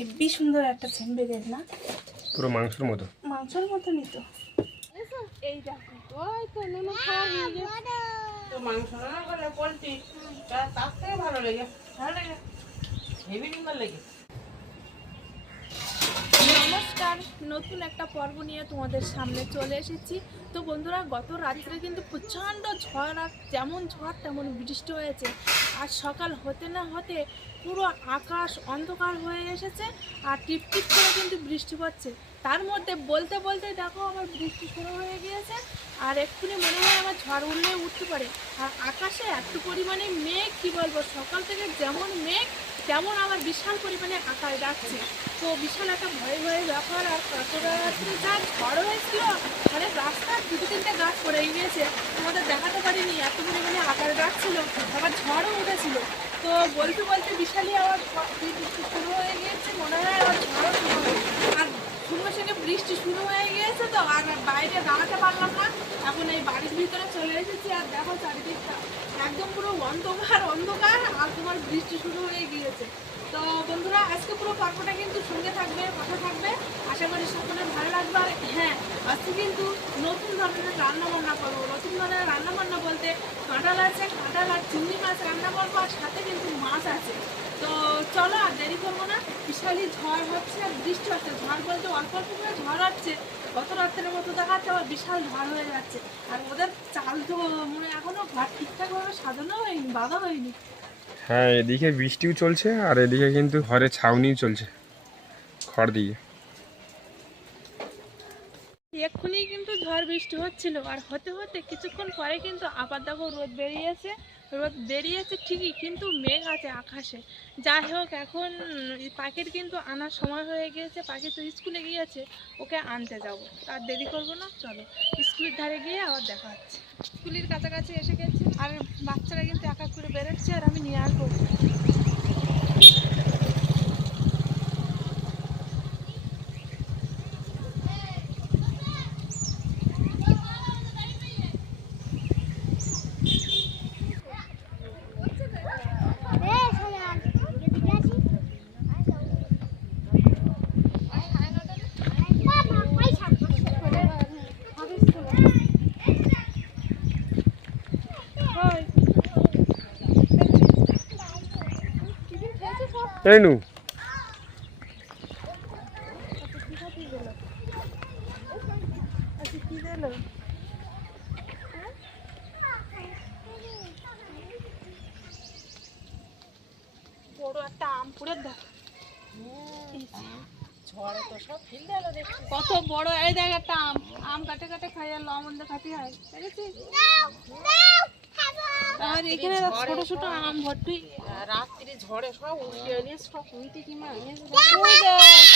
হেব্বি সুন্দর একটা সেন্ট বেরিয়েছে না, পুরো মাংসের মতো। মাংসের মতনই তো। এই দেখো ওই তো নুনু খাওয়া হয়ে গেছে। তো মাংস রান্না করলে পোলট্রি তার থেকে ভালো লেগে, ভালো লেগে হেভি সুন্দর লেগে। নমস্কার, নতুন একটা পর্ব নিয়ে তোমাদের সামনে চলে এসেছি। তো বন্ধুরা, গত রাত্রে কিন্তু প্রচণ্ড ঝড়, আর যেমন ঝড় তেমন বৃষ্টি হয়েছে। আর সকাল হতে না হতে পুরো আকাশ অন্ধকার হয়ে এসেছে, আর টিপ টিপ করে কিন্তু বৃষ্টি পড়ছে। তার মধ্যে বলতে বলতে দেখো আমার বৃষ্টি শুরু হয়ে গিয়েছে, আর এক্ষুনি মনে হয় আমার ঝড় উঠলে উঠতে পারে। আর আকাশে এত পরিমাণে মেঘ, কী বলবো, সকাল থেকে যেমন মেঘ তেমন আমার বিশাল পরিমাণে আকাশ ডাকছে। তো বিশাল একটা ভয়ে ভয়ে ব্যাপার। আর কত রাত্রে যা ঝড় হয়েছিল, মানে রাস্তার দুটো তিনটে গাছ পড়ে গিয়েছে, তোমাদের দেখাতে পারিনি, এত পরিমাণে আকাশ ডাকছিল, আবার ঝড়ও উঠেছিল। তো বলতে বলতে বিশালই আবার বৃষ্টি শুরু হয়ে গিয়েছে, মনে হয় আবার ঝড়ও শুরু হবে। আর সঙ্গে সঙ্গে বৃষ্টি শুরু হয়ে গিয়েছে, তো আর বাইরে দাঁড়াতে পারলাম না। এখন এই বাড়ির ভিতরে চলে এসেছি, আর দেখো চারিদিকটা একদম পুরো অন্ধকার অন্ধকার, আর তোমার বৃষ্টি শুরু হয়ে গিয়েছে। তো বন্ধুরা, আজকে পুরো পর্বটা কিন্তু সঙ্গে থাকবে, কথা থাকবে, আশা করি সকলের ভালো লাগবে। আর হ্যাঁ, আজকে কিন্তু নতুন ধরনের রান্না বান্না করবো। নতুন ধরনের রান্না বান্না বলতে কাঁঠাল আছে, কাঁঠাল আর চিংড়ি মাছ রান্না করবো, আর সাথে কিন্তু মাছ আছে। তো চলো আর দেরি করবো না। বিশালই ঝড় হচ্ছে আর বৃষ্টি হচ্ছে, ঝড় বলতে অল্প অল্প করে ঝড় হচ্ছে, গত রাত্রের মতো দেখাচ্ছে, আবার বিশাল ঝড় হয়ে যাচ্ছে। আর ওদের চাল তো মানে এখনো ঘর ঠিকঠাকভাবে সাজানো হয়নি, বাঁধা হয়নি। হ্যাঁ, এদিকে বৃষ্টিও চলছে আর এদিকে কিন্তু ঘরে ছাউনিও চলছে খড় দিয়ে। এক্ষুনি কিন্তু ঝড় বৃষ্টি হচ্ছিল, আর হতে হতে কিছুক্ষণ পরে কিন্তু আবার দেখো রোদ বেরিয়েছে ঠিকই, কিন্তু মেঘ আছে আকাশে। যাই হোক, এখন পাখির কিন্তু আনার সময় হয়ে গিয়েছে, পাখি তো স্কুলে গিয়েছে, ওকে আনতে যাব। আর দেরি করবো না, চলো স্কুলের ধারে গিয়ে আবার দেখা হচ্ছে। স্কুলের কাছাকাছি এসে গেছি, আর বাচ্চারা কিন্তু এক এক করে বেরোচ্ছে, আর আমি নিয়ে আসবো। এই নু বড় একটা আম পুড়ে দেখ, ঝড়ে তো সব ফিল দিল, দেখছি কত বড়। এই দেখ একটা আম, আম কাটে কাটে খাই, আর লবণ খাতে হয়, দেখেছিস? আর এখানে ছোট ছোট আম ভর্তি, রাত্রি ঝড়ে সব উল্টে এনে সব উল্টে কি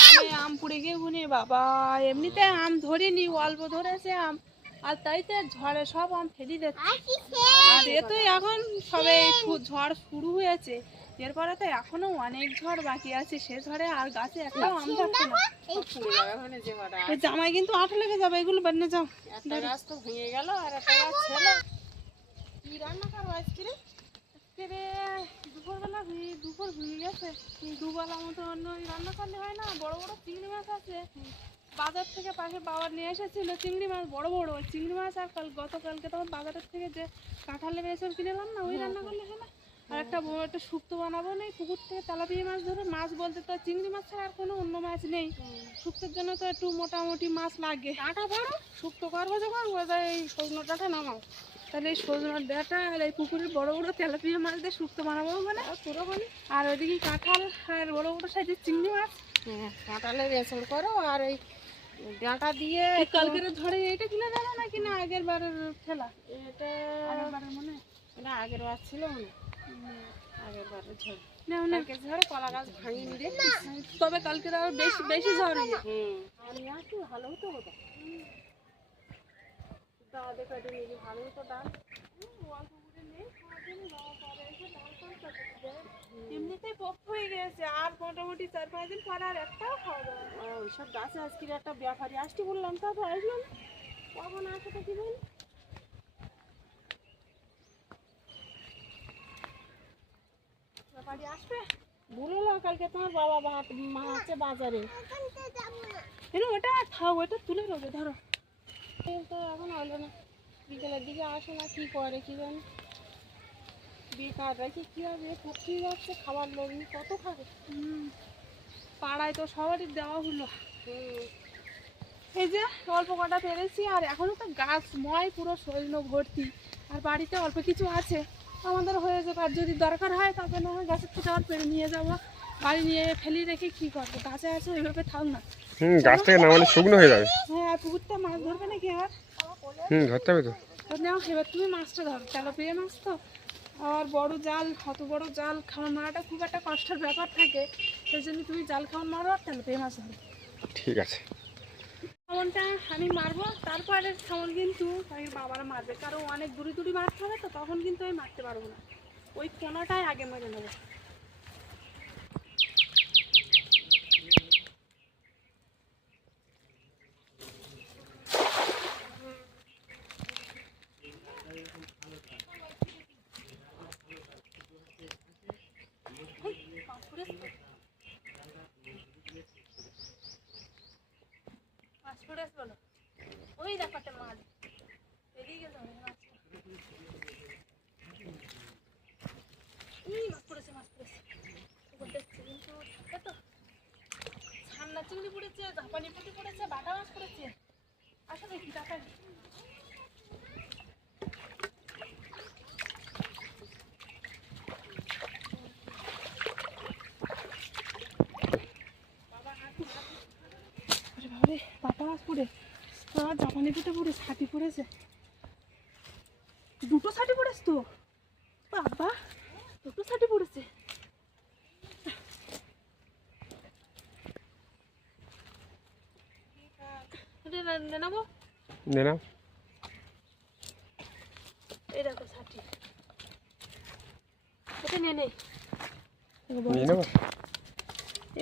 আমি আম পুড়ে গিয়ে গুনে বাবা। এমনিতে আম ধরিনি, অল্প ধরেছে আম, আর তাইতে ঝড়ে সব আম ফেলি দিচ্ছে। আর এ তো এখন সবে ঝড় শুরু হয়েছে, এরপরে তো এখনো অনেক ঝড় বাকি আছে। সে ঝড়ে আর গাছে একটাও আম থাকছে না। জামাই কিন্তু আঠা লেগে যাবে, এগুলো বানিয়ে যাও। একটা গাছ তো ভেঙে গেল, আর একটা গাছ ছিল। কি রান্না করবো আজকে রে? দুপুরবেলা দুপুর ভেঙে গেছে, দুবেলা মতো অন্য রান্না করলে হয় না। বড় বড় চিংড়ি মাছ আছে, বাজার থেকে পাখি বাবা নিয়ে এসেছিল চিংড়ি মাছ, বড় বড় চিংড়ি মাছ। আর গতকালকে তখন বাজারের থেকে যে কাঁঠালের এসব কিনে এলাম না, ওই রান্না করলে হয় না। আর একটা শুক্তো বানাবো, নেই পুকুর থেকে তেলাপিয়া মাছ ধরে, মাছ বলতে তো চিংড়ি মাছ ছাড়া আর কোনো অন্য মাছ নেই। শুক্তোর জন্য তো একটু মোটামুটি মাছ লাগে। ডাঁটা বড় শুক্তো করবো যখন, এই সজনো ডাঁটা নামাও, তাহলে এই সজনার ডাঁটা আর এই পুকুরের বড় বড় তেলাপিয়া মাছ দিয়ে শুক্তো বানাবো মানে পুরো মানে। আর ওইদিকে কাঁঠাল আর বড় বড় সাইজের চিংড়ি মাছ। হ্যাঁ, কাঁঠালের রেসড় করো, আর ওই ডাঁটা দিয়ে। কালকের ঝড়ে এটা কিনে জানো না কিনা আগের বারের ঠেলা? এটা আগের বারের মনে, এটা আগের বার ছিল মনে, আগের বারের ঝড়। ঝড়ে কলা গাছ ভাঙিনি দেখছিস, তবে কালকের আরো বেশি বেশি ঝড় হয়ে আসি, ভালো হতো হতো। দাওয়া দেখা দিলে ভালো হতো, ডাল অল্প করে নেই, এমনিতেই পক্ষ হয়ে গেছে। আর মোটামুটি 4-5 দিন পর আর একটাও খাওয়া যাবে না। ওইসব গাছে আজকে একটা ব্যাপারী আসতে বললাম, তা তো আসলাম, কখন আসে তো কি বল। ব্যাপারী আসবে, বললো কালকে তোমার বাবা মা আছে বাজারে, কিন্তু ওটা থাক, ওটা তুলে নেবে ধরো। কিন্তু এখন হলো না, বিকেলের দিকে আসে না, কি করে কি জানি, বেকার রেখে কী হবে, ফুটতেই যাচ্ছে, খাবার লোক নেই, কত খাবে। পাড়ায় তো সবারই দেওয়া হলো। হুম, এই যে অল্প কটা পেরেছি, আর এখনো তো গাছ ময় পুরো সৈন্য ভর্তি, আর বাড়িতে অল্প কিছু আছে, আমাদের হয়ে যাবে। আর যদি দরকার হয় তারপরে না হয় গাছের থেকে আবার পেরে নিয়ে যাবো, বাড়ি নিয়ে ফেলি রেখে কী করবো, গাছে আছে ওইভাবে থাক না। গাছ থেকে নামালে শুকনো হয়ে যাবে। হ্যাঁ, আর পুকুরটা মাছ ধরবে নাকি আর? ধরতে হবে তো। তো নাও, এবার তুমি মাছটা ধরো, তেলাপিয়া মাছ তো, আর বড় জাল, অত বড় জাল খাওয়ান মারাটা খুব একটা কষ্টের ব্যাপার থাকে, সেই জন্য তুমি জাল খাওয়ান মারো আর তেলাপিয়া মাছ ধরো। ঠিক আছে। খামনটা আমি মারবো, তারপরে খামন কিন্তু আমি বাবারা মারবে, কারণ অনেক দূরে দূরে মারতে হবে, তো তখন কিন্তু আমি মারতে পারবো না, ওই কোনাটাই আগে মেরে নেবো। ওই দেখো একটা মাছ এদিকে গেছে, মাছটা মাছ পড়েছে, মাছ পড়েছে দেখছি, কিন্তু তো ছান্না চিংড়ি পড়েছে, ঝাপানি পুঁটি পড়েছে, বাটা মাছ পড়েছে, আসো দেখি টাকা। বাবারে, বাটা মাছ পড়ে, আর জাপানি পুঁটি পড়ে, ছাটি পড়েছে, দুটো ছাটি পড়েছে তো বাবা, দুটো ছাটি পড়েছে। নেবো, নে না, এই দেখো ছাটি, এটা নিয়ে নেই, নিয়ে নেবো।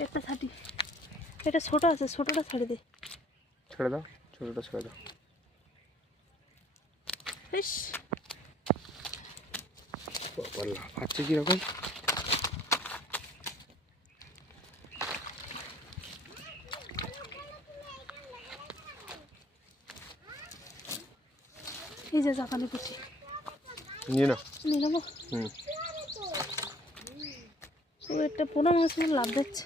একটা ছাটি, এটা ছোট আছে, ছোটটা ছাড়ি দে। ছেড়ে দাও, ছোটটা ছেড়ে দাও। বেশ, আচ্ছা কিরকম? এই যে জাপানি পুঁটি নিয়ে না। নিয়ে নেবো। হুম, ও একটা পোনা মাছ লাভ দিচ্ছে।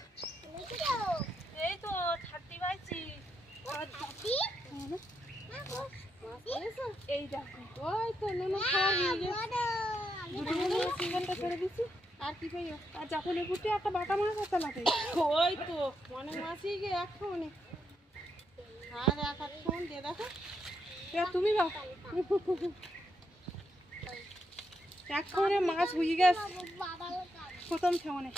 এই তো ঠাট্টি পাইছি, এই দেখো, ওই তো নুনু খাওয়া হয়ে গেছে, সিজনটা ছেড়ে দিচ্ছি, আর কি পাইও, আর জাপানি পুঁটি একটা বাটা মাছ আছে লাগে। ওই তো অনেক মাছই গিয়ে এক খাওনি, আর এক হাত খাওন দিয়ে দেখো, এবার তুমি বা এক খাওয়ানে মাছ হয়ে গেছে প্রথম খাওয়ানে।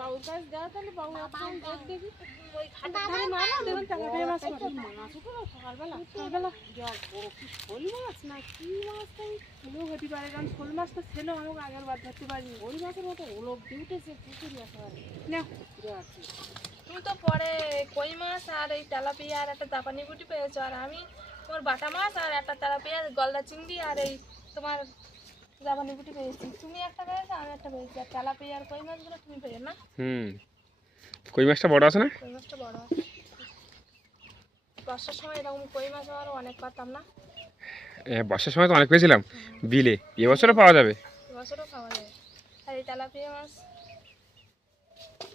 বাবুর কাছে দেওয়া, তাহলে বাবু এক খাওন দেখ দেখি, ওই ঘাটের ধারে মারো, দেখুন তেলাপিয়া মাছ পড়ে। মাছ উঠে না সকালবেলা, সকালবেলা যা বড় কি শোল মাছ না কি মাছ, তাই হলেও হতে পারে, কারণ শোল মাছ তো ছিল, আমাকে আগের বার ধরতে পারিনি। ওই মাছের মতো ওলক দিয়ে উঠেছে পুকুরি একেবারে, না, পুকুরে আছে। তুমি তো পরে কই মাছ আর এই তেলাপিয়া আর একটা জাপানি পুঁটি পেয়েছো, আর আমি তোমার বাটা মাছ আর একটা তেলাপিয়া, গলদা চিংড়ি আর এই তোমার জাপানি পুঁটি পেয়েছি। তুমি একটা পেয়েছো, আমি একটা পেয়েছি, আর তেলাপিয়া আর কই মাছগুলো তুমি পেয়ে না। কই মাছটা বড় আছে না? কই মাছটা বড় আছে। বর্ষার সময় এরকম কই মাছ আরও অনেক পাতাম না, বর্ষার সময় তো অনেক পেয়েছিলাম বিলে, এবছরও পাওয়া যাবে। এবছরও খাওয়া যায়। আর এই তেলাপিয়া মাছ,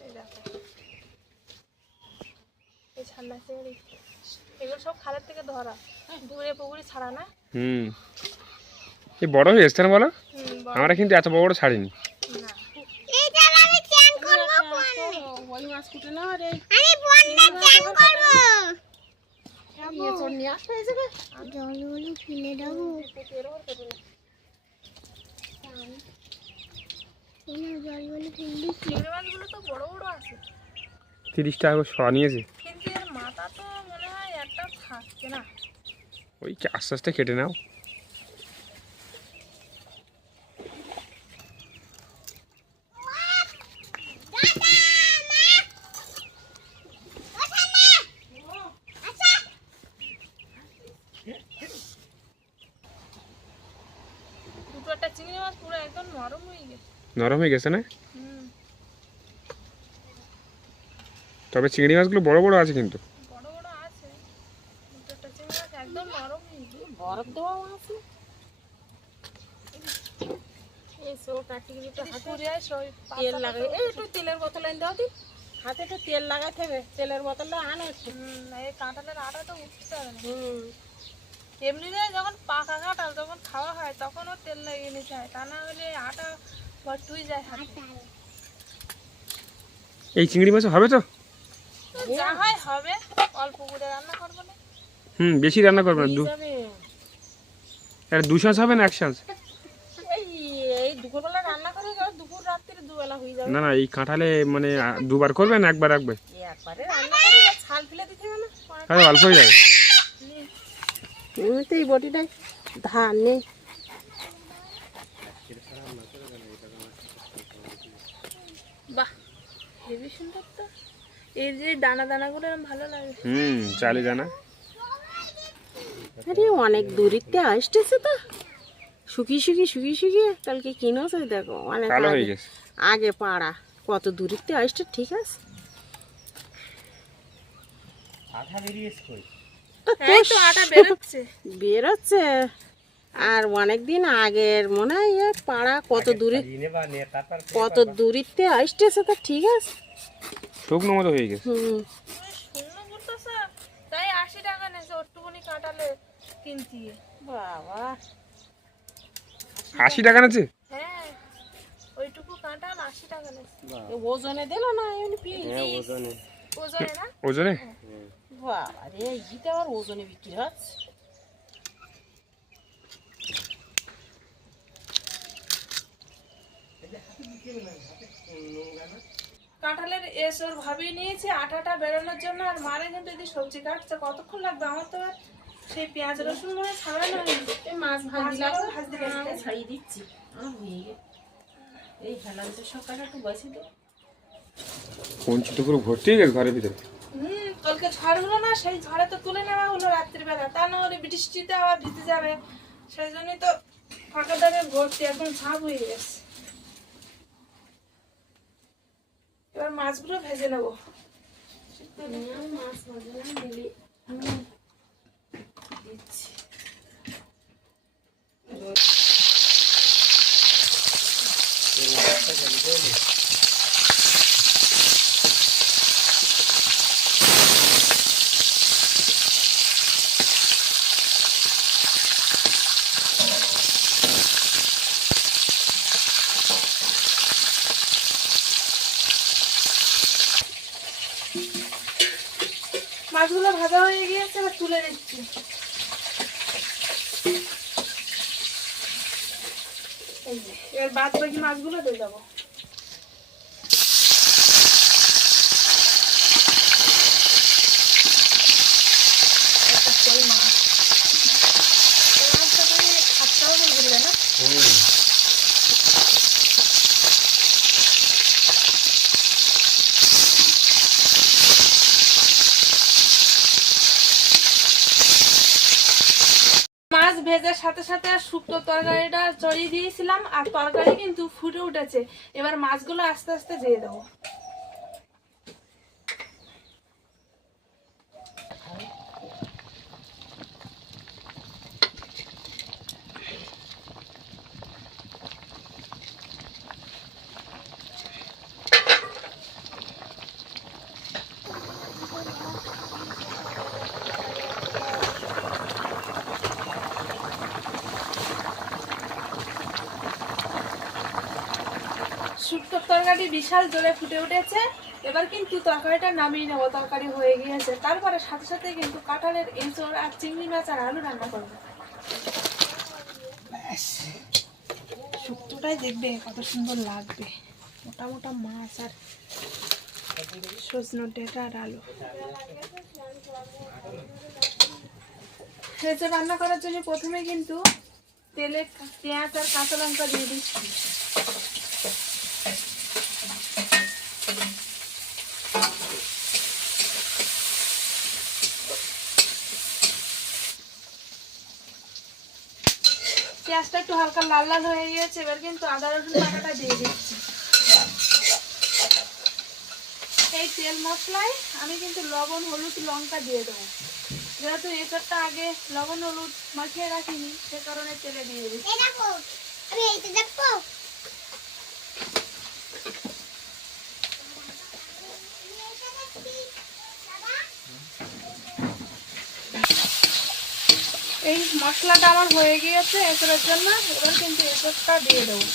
এই দেখো, এই ছান্না চিংড়ি, এগুলো সব খালের থেকে ধরা, দূরে পুকুরে ছাড়া না। এই বড় হয়ে এসছে না বলো? বড় আমরা কিন্তু এত বড় বড় ছাড়িনি। না। ওই মাছ কুটে না, আর এই নিয়ে আসতে হয়ে যাবে, জলগুলো ফেলে দেবো, জলগুলো ফেলে চিংড়ি মাছগুলো তো বড় বড় আছে, 30 টাকা করে শ নিয়েছে। কিন্তু এর মাথা তো মনে হয় একটা থাকছে না। ওই আস্তে আস্তে কেটে নাও। দুটো একটা চিংড়ি মাছ পুরো একদম নরম হয়ে গেছে। নরম হয়ে গেছে না? তবে চিংড়ি মাছগুলো বড় বড় আছে কিন্তু। বড় বড় আছে, দুটো চিংড়ি মাছ একদম নরম কিন্তু। বরফ দেওয়াও আছে। এই সো কাটিয়ে তো হাতে পুড়ে আসে ওই তেল লাগাই, এই একটু তেলের বোতল এনে দাও দি, হাতে একটু তেল লাগাতে হবে, তেলের বোতলটা আনো একটু। এই কাঁঠালের আটা তো উঠতে হবে না। হুম, এমনিতে যখন পাকা কাঁঠাল যখন খাওয়া হয় তখনও তেল লাগিয়ে নিতে হয়, তা না হলে আটা বটুই যায় হাতে। এই চিংড়ি মাছ হবে তো? যা হয় হবে, অল্প করে রান্না করবো না। বেশি রান্না করবে না, হয়ে যাবে। এটা 2 শাঁস হবে না 1 শাঁস? এই এই দুপুরবেলা রান্না করে যাও, দুপুর রাত্রে দুবেলা হয়ে যাবে। না না, এই কাঁঠালে মানে 2বার করবে না 1বার রাখবে? একবারে রান্না করে ছাল ফেলে দিতে হবে না। আরে অল্প হয়ে যাবে। এমনিতে এই বটিটাই ধান নেই। বাহ, হেবি সুন্দর তো। এই যে দানা দানাগুলো এরকম ভালো লাগে। চালি দানা। আরে অনেক দূরিতে আসতেছে তো, শুকিয়ে কালকে কিনেছে দেখো, অনেক কালো হয়ে আগে গেছে। আগে পাড়া, কত দূরিতে আসছে। ঠিক আছে, এই তো আটা বেরোচ্ছে। বেরোচ্ছে। আর অনেক দিন আগের মনে হয় এ পাড়া কত দূরিতে আসতেছে তো। ঠিক আছে, শুকনো মতো হয়ে গেছে। হুম, শূন্য করতেছে, তাই 80 টাকা নেছে ওটুকুনি কাঁঠালে কিনতি। বাবা 80 টাকা নেছে? হ্যাঁ, ওইটুকু কাঁঠাল 80 টাকা নেছে। এ ওজনে দিল না এমনি পিস? ওজনে না? ওজনে? বাবা রে, ইটা আবার ওজনে বিক্রি হচ্ছে। কাঁঠালের এসর ভাবিয়ে নিয়েছি আটাটা বেরোনোর জন্য। আর মারে কিন্তু যদি সবজি কাটছে কতক্ষণ লাগবে, আমার তো আর সেই পেঁয়াজ রসুন মনে হয় ছাড়ানো হয়নি। এই মাছ ভাজি মাছগুলো ভাজতে লাগবে, লাগবে। ছাড়িয়ে দিচ্ছি। হয়ে গেছে, এই হেলাঞ্চে সকালে একটু বসে দিই। কঞ্চি তো পুরো ভর্তি হয়ে গেছে ঘরের ভিতরে। কালকে ঝড় হলো না, সেই ঝড়ে তো তুলে নেওয়া হলো রাত্রিবেলা, তা না হলে বৃষ্টিতে আবার ভিজে যাবে। সেই জন্যই তো ফাঁকা দাঁড়ে ভর্তি, একদম ঝাঁপ হয়ে গেছে। এবার মাছগুলো ভেজে নেবো। মাছ ভাজি না দিলি দিচ্ছি। মাছগুলো ভাজা হয়ে গিয়েছে, এবার তুলে নিচ্ছি। এই যে, এবার বাদ বাকি মাছগুলো দিয়ে দেবো। একটা কই মাছ। এই মাছটা তুমি খাচ্ছাও দিলে না? মাছ ভেজার সাথে সাথে শুক্তো তরকারিটা চড়িয়ে দিয়েছিলাম, আর তরকারি কিন্তু ফুটে উঠেছে। এবার মাছগুলো আস্তে আস্তে দিয়ে দেবো। শুক্তোর তরকারি বিশাল জোরে ফুটে উঠেছে। এবার কিন্তু তরকারিটা নামিয়ে নেবো, তরকারি হয়ে গিয়েছে। তারপরে সাথে সাথে কিন্তু কাঁঠালের এঁচড় আর চিংড়ি মাছ আর আলু রান্না করবো। শুক্তোটাই দেখবে কত সুন্দর লাগবে, মোটা মোটা মাছ আর সজনে ডাঁটা আর আলু। এঁচড় রান্না করার জন্য প্রথমে কিন্তু তেলে পেঁয়াজ আর কাঁচা লঙ্কা দিয়ে দিচ্ছি। পেঁয়াজটা একটু হালকা লাল লাল হয়ে গিয়েছে, এবার কিন্তু আদা রসুন বাটাটা দিয়ে দিচ্ছি। এই তেল মশলায় আমি কিন্তু লবণ হলুদ লঙ্কা দিয়ে দেবো। যেহেতু এসবটা আগে লবণ হলুদ মাখিয়ে রাখিনি, সে কারণে তেলে দিয়ে দিই। এই দেখো, আমি এইটা দেখো। এই মশলাটা আমার হয়ে গিয়েছে এসবের জন্য। এবার কিন্তু এসবটা দিয়ে দেবো।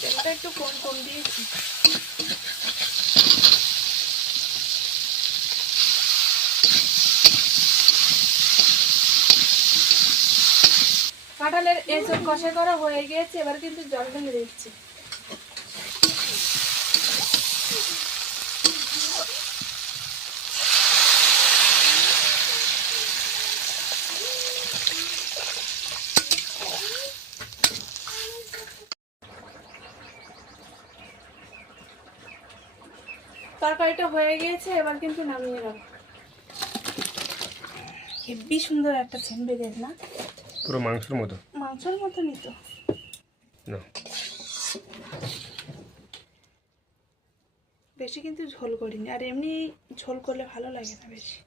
তেলটা একটু কম কম দিয়েছি। কাঁঠালের এসব কষা করা হয়ে গিয়েছে, এবার কিন্তু জল ঢেলে দিচ্ছি। তরকারিটা হয়ে গিয়েছে, এবার কিন্তু নামিয়ে নেব। হেব্বি সুন্দর একটা সেন্ট বেরিয়েছে না? পুরো মাংসের মতো। মাংসের মতনই তো। না, বেশি কিন্তু ঝোল করিনি, আর এমনি ঝোল করলে ভালো লাগে না বেশি।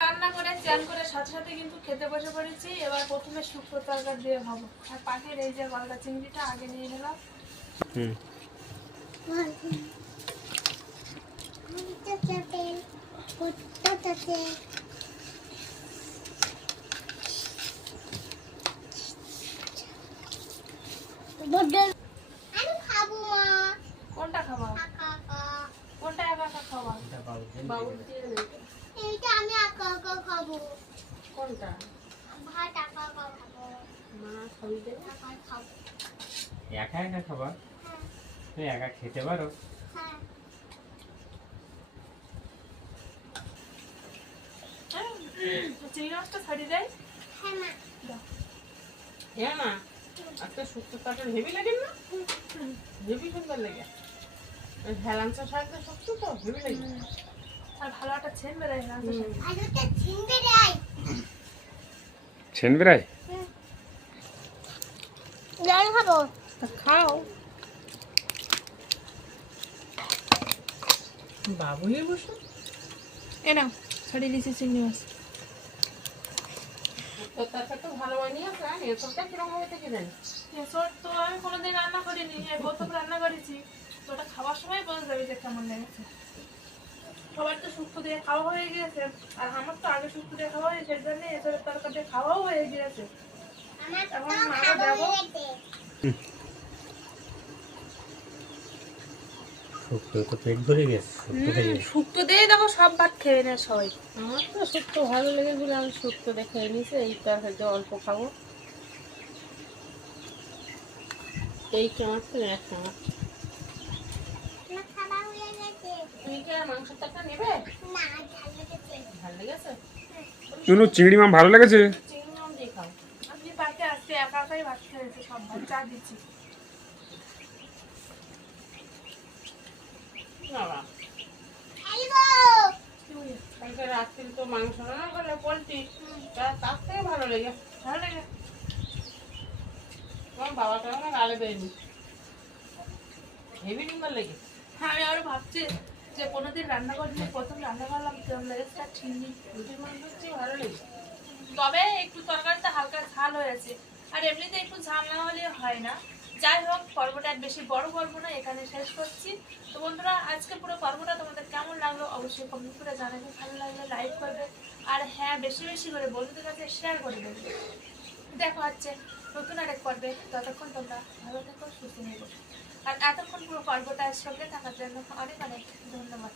রান্না করে চান করে সাথে সাথে কিন্তু খেতে বসে পড়েছি। এবার প্রথমে শুকনো তরকারি দিয়ে খাবো। আর পাখির এই যে গলদা চিংড়িটা আগে নিয়ে নিলাম। হুম, আমি খাবো মা। কোনটা খাবা? একা একা। কোনটা একা একা খাবা? বাবু দিয়ে দেবে। এইটা আমি একা একা খাবো। কোনটা? ভাত একা একা খাবো। মা খাবি দে। একা খাবো। একা একা খাবার? হ্যাঁ তুমি একা খেতে পারো? হ্যাঁ। চিংড়ি মাছটা ছাড়িয়ে দেয়। হ্যাঁ মা। হ্যাঁ না, আজকে শুক্তো তরকারি হেভি লাগে না? হেভি সুন্দর লাগে। ওই হেলাঞ্চা শাকটা শুক্তো তো হেভি লাগে। আর ভালো একটা ছেন বেরোয় না। আর ওটা ছিনবে রাই। ছেন বেড়াই। জল খাবো। খাও। বাবু হয়ে বসে এ নাও ছাড়িয়ে দিয়েছি চিংড়ি মাছ। তো তরকারিটা ভালো বানিয়েছে, আর এসবটা কিরকম হবে থেকে জানি। এসব তো আমি কোনোদিন রান্না করিনি, এই প্রথম রান্না করেছি। তো ওটা খাওয়ার সময় বোঝা যাবে যে কেমন লেগেছে। সবার তো শুক্তো দিয়ে খাওয়া হয়ে গিয়েছে, আর আমার তো আগে শুক্তো দিয়ে খাওয়া হয়েছে, সেই জন্য এসবের তরকারি দিয়ে খাওয়াও হয়ে গিয়েছে। আমার এখন তো মাকে খাবো দেবো। হয়েছে। শুক্তো তো পেট ভরে গেছে, শুক্তো খেয়ে গেছে। শুক্তো দিয়ে দেখো সব ভাত খেয়ে নেয় সবাই। আমার তো শুক্তো ভালো লেগে বলে আমি শুক্তো দেখে নিয়েছি। এই তরকারিতে অল্প খাবো। এই চামচ তো এক চামচ। আমার খাবার হয়ে গেছে। তুমি কি আর মাংসের তরকারি নেবে? না ঝাল লেগেছে। ভালো লেগেছে? নুনু, চিংড়ি মাছ ভালো লেগেছে? চিংড়ি মাছ দিয়ে খাও। আমি বাড়িতে আসতে একা একাই ভাত খেয়েছি, সব ভাত চা দিচ্ছি। বাবা, খেলবো। কালকে রাত্রি তো মাংস রান্না করলে পোলট্রি, তার থেকে ভালো লেগে। ভালো লাগে। আমার বাবাটা অনেক আলে দেয়নি, হেভি সুন্দর লেগে। হ্যাঁ, আমি আরো ভাবছি যে কোনোদিন রান্না করিনি, প্রথম রান্না করলাম কেমন লেগেছে আর ঠিক নেই। রুটির মাংস হচ্ছে ভালো লেগে। তবে একটু তরকারিতে হালকা ঝাল হয়েছে, আর এমনিতে একটু ঝাল না হলে হয় না। যাই হোক, পর্বটা আর বেশি বড় পর্ব না, এখানে শেষ করছি। তো বন্ধুরা, আজকে পুরো পর্বটা তোমাদের কেমন লাগলো অবশ্যই কমেন্ট করে জানাবে। ভালো লাগলে লাইক করবে, আর হ্যাঁ, বেশি বেশি করে বন্ধুদের কাছে শেয়ার করে দেবে। দেখা হচ্ছে নতুন আরেক পর্বে। ততক্ষণ তোমরা ভালো থেকো, সুস্থ থেকো। আর এতক্ষণ পুরো পর্বটার সঙ্গে থাকার জন্য অনেক অনেক ধন্যবাদ।